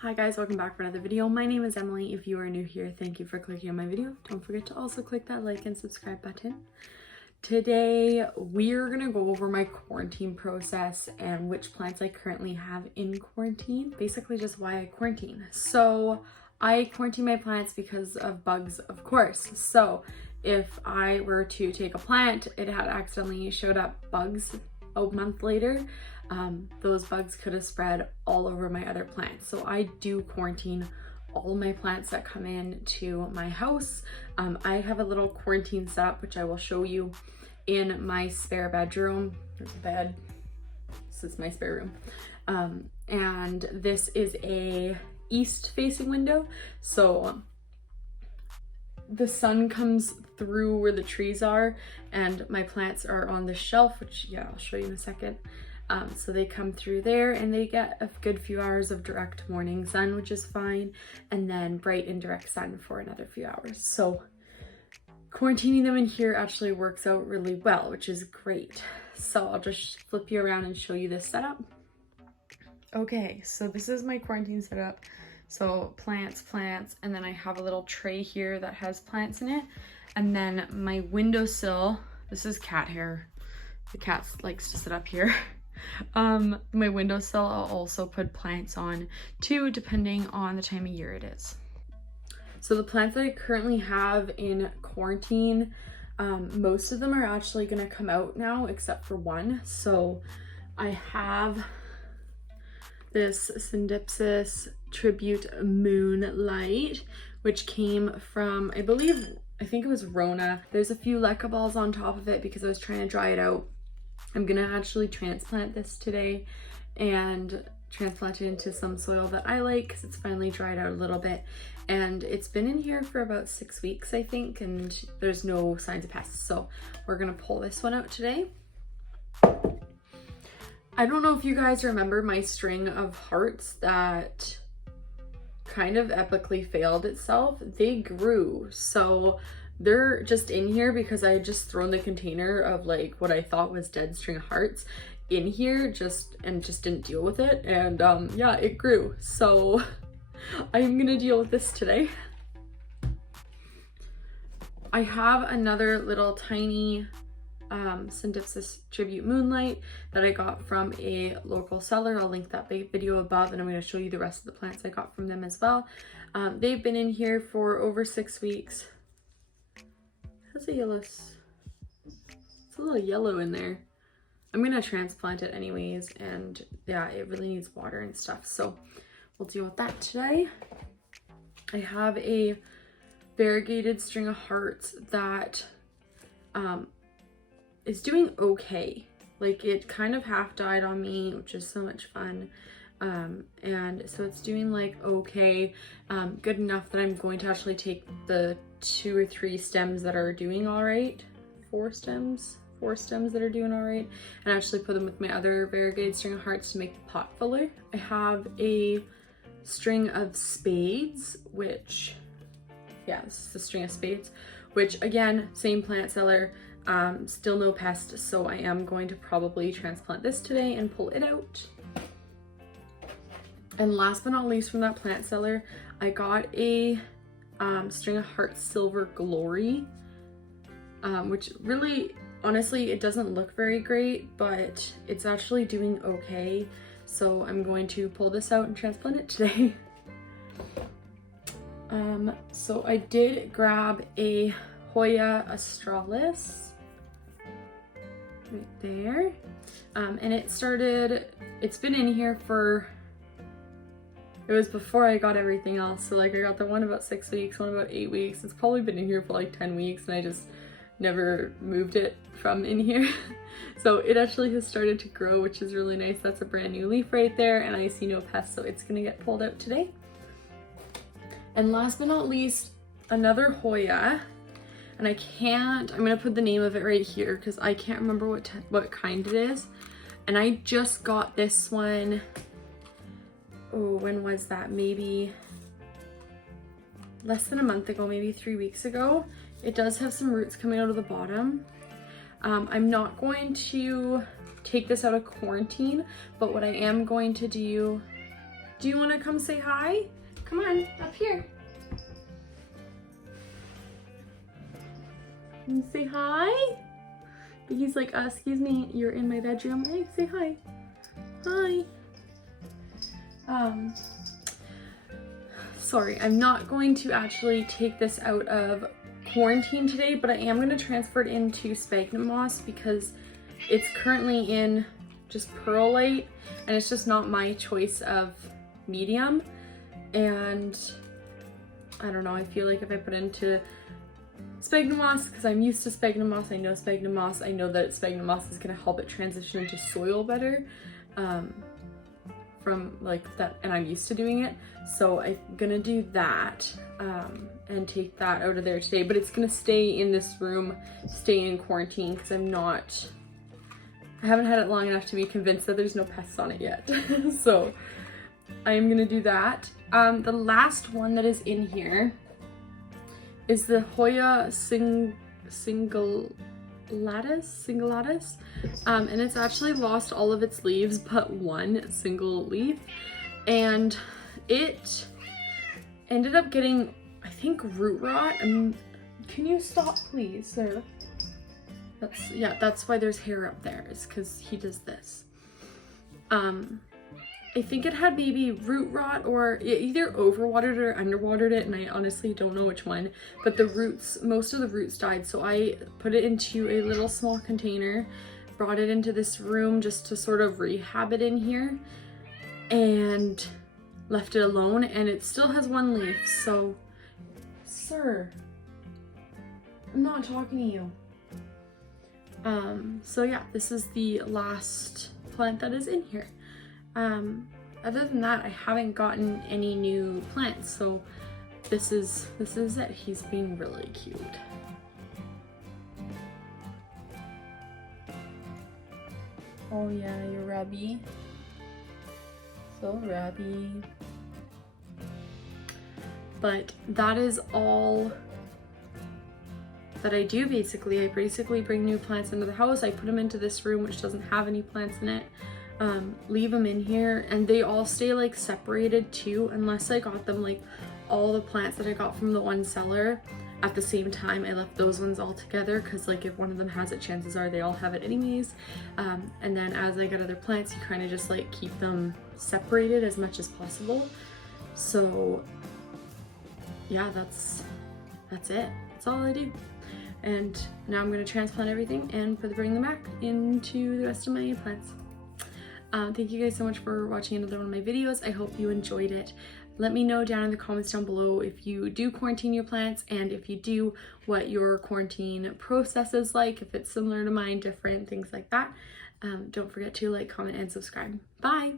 Hi guys, welcome back for another video. My name is Emily. If you are new here, thank you for clicking on my video. Don't forget to also click that like and subscribe button. Today, we're gonna go over my quarantine process and which plants I currently have in quarantine. Basically just why I quarantine. So I quarantine my plants because of bugs, of course. So if I were to take a plant, it had accidentally showed up bugs a month later, those bugs could have spread all over my other plants. So I do quarantine all my plants that come in to my house. I have a little quarantine setup, which I will show you in my spare bedroom. There's a bed. This is my spare room. And this is a east facing window. So the sun comes through where the trees are and my plants are on the shelf, which I'll show you in a second. So they come through there and they get a good few hours of direct morning sun, which is fine, and then bright indirect sun for another few hours. So quarantining them in here actually works out really well, which is great. So I'll just flip you around and show you this setup. Okay, so this is my quarantine setup. So plants, and then I have a little tray here that has plants in it. And then my windowsill, this is cat hair. The cat likes to sit up here. My windowsill, I'll also put plants on too, depending on the time of year it is. So the plants that I currently have in quarantine, most of them are actually gonna come out now, except for one. So I have this Scindapsus Tribute Moonlight, which came from, I think it was Rona. There's a few leca balls on top of it because I was trying to dry it out. I'm gonna actually transplant this today and transplant it into some soil that I like because it's finally dried out a little bit. And it's been in here for about 6 weeks, I think, and there's no signs of pests. So we're gonna pull this one out today. I don't know if you guys remember my string of hearts that kind of epically failed itself. They grew, so they're just in here because I had just thrown the container of like what I thought was dead string of hearts in here just didn't deal with it, and yeah, it grew. So I'm gonna deal with this today. I have another little tiny Scindapsus Tribute Moonlight that I got from a local seller. I'll link that video above, and I'm going to show you the rest of the plants I got from them as well. They've been in here for over 6 weeks. It has a yellow, it's a little yellow in there. I'm going to transplant it anyways, and yeah, it really needs water and stuff, so we'll deal with that today. I have a variegated string of hearts that is doing okay. Like, it kind of half died on me, which is so much fun. And so it's doing like okay, good enough that I'm going to actually take the 2 or 3 stems that are doing all right, 4 stems that are doing all right, and actually put them with my other variegated string of hearts to make the pot fuller. I have a string of spades, which, yeah, this is the string of spades, which again, same plant seller. Still no pest, so I am going to probably transplant this today and pull it out. And last but not least, from that plant seller, I got a string of hearts Silver Glory, which really, honestly, it doesn't look very great, but it's actually doing okay. So I'm going to pull this out and transplant it today. So I did grab a Hoya Australis right there, and it's been in here it was before I got everything else. So like, I got the one about 6 weeks, one about 8 weeks. It's probably been in here for like 10 weeks and I just never moved it from in here. So it actually has started to grow, which is really nice. That's a brand new leaf right there, and I see no pests, so it's gonna get pulled out today. And last but not least, another Hoya. And I'm gonna put the name of it right here because I can't remember what kind it is. And I just got this one, oh, when was that? Maybe less than a month ago, maybe 3 weeks ago. It does have some roots coming out of the bottom. I'm not going to take this out of quarantine, but what I am going to do Do you want to come say hi? Come on, up here. Can you say hi? He's like, excuse me, you're in my bedroom. Hey, say hi. Hi. Sorry, I'm not going to actually take this out of quarantine today, but I am going to transfer it into sphagnum moss because it's currently in just perlite and it's just not my choice of medium. And I don't know, I feel like if I put into sphagnum moss, because I'm used to sphagnum moss, I know sphagnum moss, I know that sphagnum moss is going to help it transition into soil better. From like that, and I'm used to doing it, so I'm gonna do that and take that out of there today, but it's gonna stay in this room, stay in quarantine, because I haven't had it long enough to be convinced that there's no pests on it yet. So I am gonna do that. The last one that is in here is the Hoya Singulatus, and it's actually lost all of its leaves but one single leaf, and it ended up getting, I think, root rot. Can you stop please, sir? That's why there's hair up there, is because he does this. I think it had maybe root rot, or it either overwatered or underwatered it, and I honestly don't know which one, but the roots, most of the roots died, so I put it into a little small container, brought it into this room just to sort of rehab it in here, and left it alone, and it still has one leaf. So, sir, I'm not talking to you. So yeah, this is the last plant that is in here. Other than that, I haven't gotten any new plants, so this is it. He's being really cute. Oh yeah, you're rubby. So rubby. But that is all that I do basically. I basically bring new plants into the house. I put them into this room which doesn't have any plants in it. Leave them in here, and they all stay like separated too, unless I got them like all the plants that I got from the one cellar at the same time. I left those ones all together because like if one of them has it, chances are they all have it anyways. And then as I get other plants, you kind of just like keep them separated as much as possible. So yeah, that's it. That's all I do. And now I'm going to transplant everything and bring them back into the rest of my plants. Thank you guys so much for watching another one of my videos. I hope you enjoyed it. Let me know down in the comments down below if you do quarantine your plants, and if you do, what your quarantine process is like, if it's similar to mine, different, things like that. Don't forget to like, comment, and subscribe. Bye!